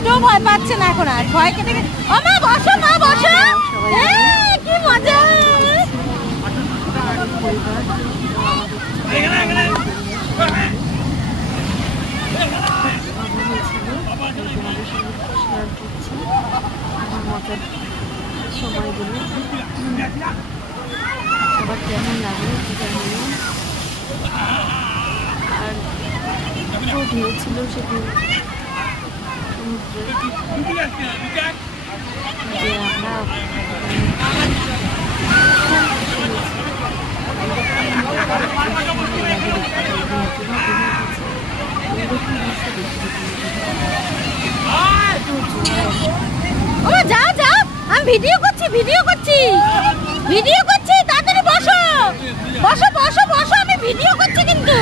একটু ভয় পাচ্ছে না এখন আর ভয় কেটে গেছে। ও মা বসো মা বসো, কি মজা। মজার সময়গুলো সবার কেমন লাগলো জানিও। আর ঢেউ ছিল সেটি সমুদ্রে, যে আমরা ও যাও যাও, আমি ভিডিও করছি ভিডিও করছি ভিডিও করছি, তাড়াতাড়ি বসো বসো বসো বসো, আমি ভিডিও করছি কিন্তু।